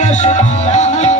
রসুল্লাহ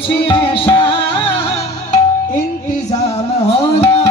कुछ ऐसा इंतजाम हो जाए